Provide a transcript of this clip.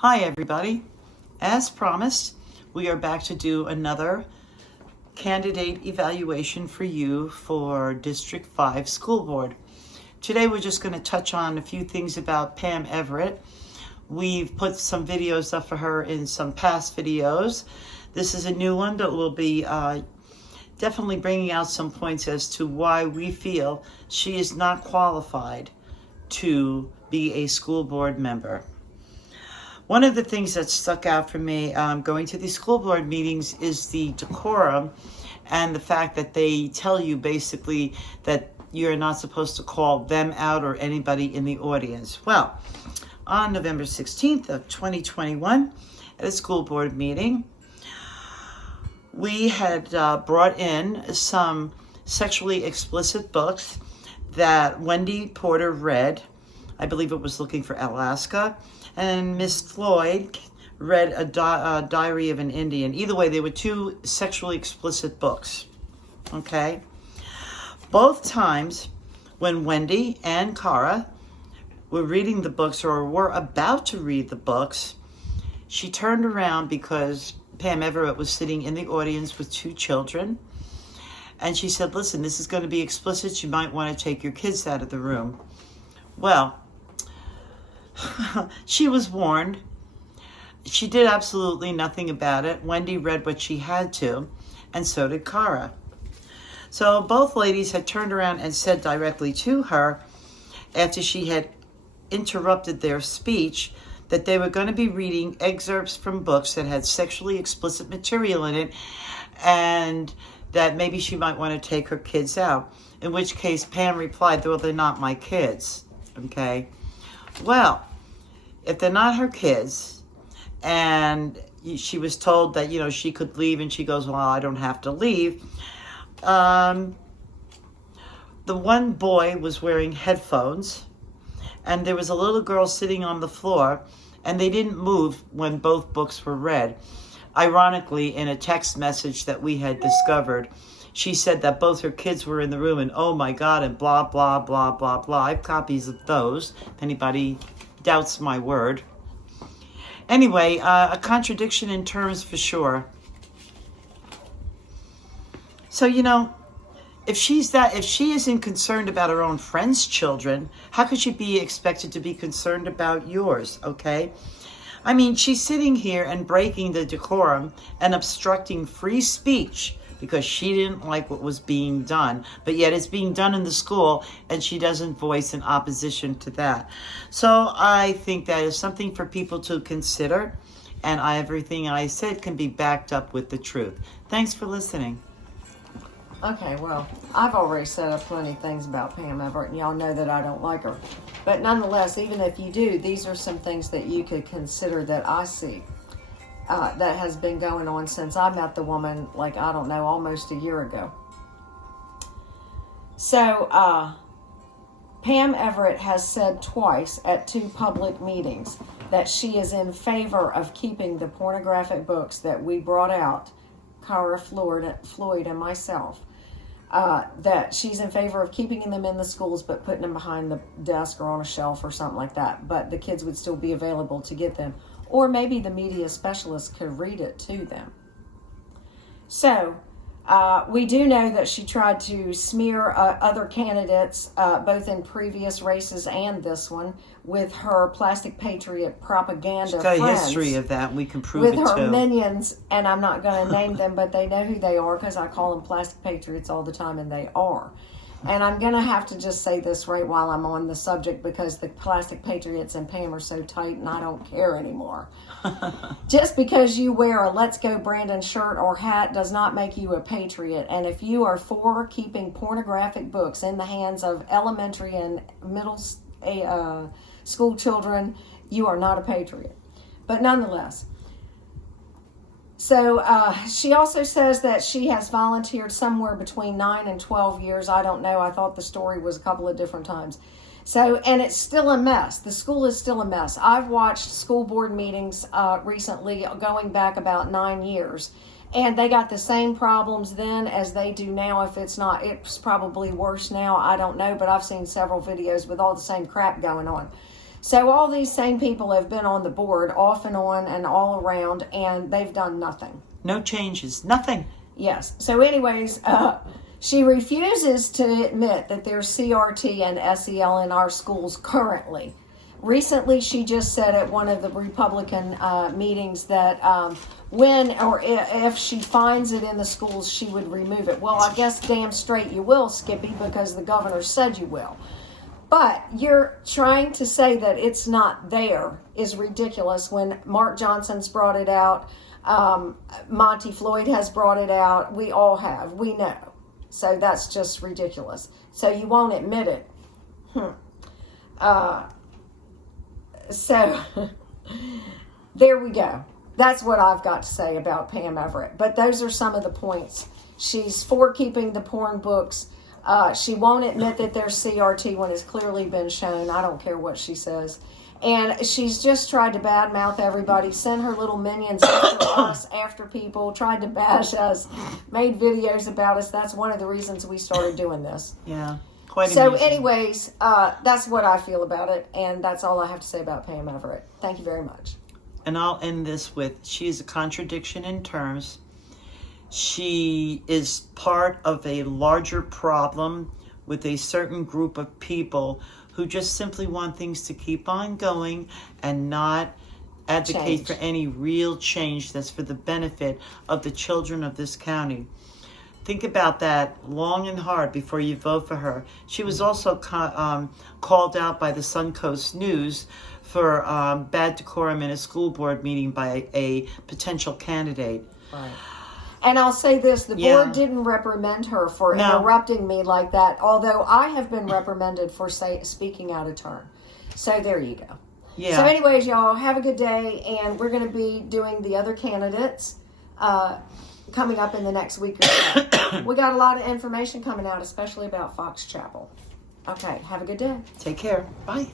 Hi everybody. As promised, we are back to do another candidate evaluation for you for District 5 School Board. Today we're just going to touch on a few things about Pam Everett. We've put some videos up for her in some past videos. This is a new one that will be definitely bringing out some points as to why we feel she is not qualified to be a school board member. One of the things that stuck out for me going to these school board meetings is the decorum and the fact that they tell you basically that you're not supposed to call them out or anybody in the audience. Well, on November 16th of 2021 at a school board meeting, we had brought in some sexually explicit books that Wendy Porter read. I believe it was Looking for Alaska. And Miss Floyd read a Diary of an Indian. Either way, they were two sexually explicit books. Okay? Both times when Wendy and Cara were reading the books or were about to read the books, she turned around because Pam Everett was sitting in the audience with two children. And she said, listen, this is going to be explicit. You might want to take your kids out of the room. Well, she was warned. She did absolutely nothing about it. Wendy read what she had to, and so did Cara. So both ladies had turned around and said directly to her, after she had interrupted their speech, that they were going to be reading excerpts from books that had sexually explicit material in it, and that maybe she might want to take her kids out. In which case Pam replied, well, they're not my kids. Okay? Well, if they're not her kids, and she was told that, she could leave, and she goes, well, I don't have to leave. The one boy was wearing headphones, and there was a little girl sitting on the floor, and they didn't move when both books were read. Ironically, in a text message that we had discovered, she said that both her kids were in the room, and oh my God, and blah, blah, blah, blah, blah. I have copies of those, if anybody doubts my word. Anyway, a contradiction in terms for sure. So, if she isn't concerned about her own friends' children, how could she be expected to be concerned about yours, okay? I mean, she's sitting here and breaking the decorum and obstructing free speech because she didn't like what was being done, but yet it's being done in the school and she doesn't voice an opposition to that. So I think that is something for people to consider, and everything I said can be backed up with the truth. Thanks for listening. Okay, well, I've already said plenty of things about Pam Everett, and y'all know that I don't like her. But nonetheless, even if you do, these are some things that you could consider that I see that has been going on since I met the woman, almost a year ago. So, Pam Everett has said twice at two public meetings that she is in favor of keeping the pornographic books that we brought out, Cara, Floyd, and myself. That she's in favor of keeping them in the schools but putting them behind the desk or on a shelf or something like that. But the kids would still be available to get them. Or maybe the media specialist could read it to them. So, we do know that she tried to smear other candidates, both in previous races and this one, with her plastic patriot propaganda She's got friends, a history of that, and we can prove it too. with her minions, and I'm not going to name them, but they know who they are because I call them plastic patriots all the time, and they are. And I'm going to have to just say this right while I'm on the subject because the plastic patriots and Pam are so tight and I don't care anymore. Just because you wear a Let's Go Brandon shirt or hat does not make you a patriot. And if you are for keeping pornographic books in the hands of elementary and middle school children, you are not a patriot. But nonetheless, so she also says that she has volunteered somewhere between 9 and 12 years. I don't know. I thought the story was a couple of different times. So, and it's still a mess. The school is still a mess. I've watched school board meetings recently going back about 9 years. And they got the same problems then as they do now. If it's not, it's probably worse now. I don't know. But I've seen several videos with all the same crap going on. So all these same people have been on the board off and on and all around, and they've done nothing. No changes, nothing. Yes. So anyways, she refuses to admit that there's CRT and SEL in our schools currently. Recently, she just said at one of the Republican meetings that when or if she finds it in the schools, she would remove it. Well, I guess damn straight you will, Skippy, because the governor said you will. But you're trying to say that it's not there is ridiculous when Mark Johnson's brought it out. Monty Floyd has brought it out. We all have. We know. So that's just ridiculous. So you won't admit it. So there we go. That's what I've got to say about Pam Everett. But those are some of the points. She's for keeping the porn books. She won't admit that there's CRT when it's clearly been shown. I don't care what she says. And she's just tried to badmouth everybody, send her little minions after us, after people, tried to bash us, made videos about us. That's one of the reasons we started doing this. Yeah, quite so amusing. anyways, that's what I feel about it, and that's all I have to say about Pam Everett. Thank you very much. And I'll end this with, she is a contradiction in terms. She is part of a larger problem with a certain group of people who just simply want things to keep on going and not advocate for any real change that's for the benefit of the children of this county. Think about that long and hard before you vote for her. She was also called out by the Suncoast News for bad decorum in a school board meeting by a potential candidate. Right. And I'll say this, the board didn't reprimand her for interrupting me like that, although I have been reprimanded for speaking out of turn. So there you go. Yeah. So anyways, y'all, have a good day, and we're going to be doing the other candidates coming up in the next week or so. We got a lot of information coming out, especially about Fox Chapel. Okay, have a good day. Take care. Bye.